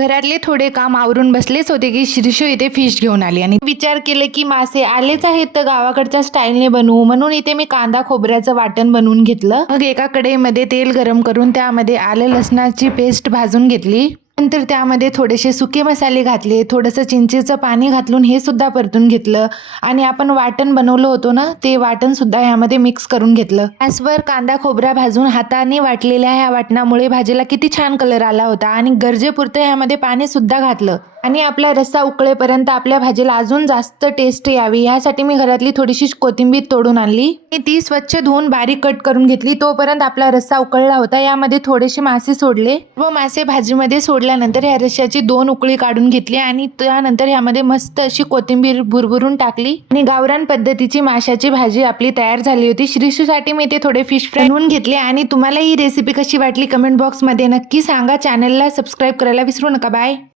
घरातले थोडे काम आवरून बसलेच होते की श्रीशू इथे फिश घेऊन आली आणि विचार केले की मासे आलेच आहेत तर गावाकडच्या स्टाईलने बनवू, म्हणून इथे मी कांदा खोबऱ्याचं वाटण बनवून घेतलं. मग एका कढईमध्ये तेल गरम करून त्यामध्ये आलं लसणाची पेस्ट भाजून घेतली. नंतर त्यामध्ये थोडेसे सुके मसाले घातले, थोडंसं चिंचेचं पाणी घालून हे सुद्धा परतून घेतलं आणि आपण वाटण बनवलं होतं ना ते वाटण सुद्धा यामध्ये मिक्स करून घेतलं. गॅसवर कांदा खोबरा भाजून हाताने वाटलेल्या ह्या वाटणामुळे भाजीला किती छान कलर आला होता आणि गरजेपुरतं यामध्ये पाणी सुद्धा घातलं आणि आपला रस्सा उकळेपर्यंत आपल्या भाजीला अजून जास्त टेस्ट यावी यासाठी मी घरातली थोडीशी कोथिंबीर तोडून आणली आणि ती स्वच्छ धुवून बारीक कट करून घेतली. तोपर्यंत आपला रस्सा उकळला होता. यामध्ये थोडेसे मासे सोडले व मासे भाजीमध्ये सोडल्यानंतर या रश्श्याची 2 उकळी काढून घेतली आणि त्यानंतर यामध्ये मस्त अशी कोथिंबीर भुरभुरून टाकली आणि गावरान पद्धतीची माशाची भाजी आपली तयार झाली होती. श्रीशूसाठी मी ते थोडे फिश फ्राय बनवून घेतले आणि तुम्हाला ही रेसिपी कशी वाटली कमेंट बॉक्समध्ये नक्की सांगा. चॅनलला सबस्क्राईब करायला विसरू नका. बाय.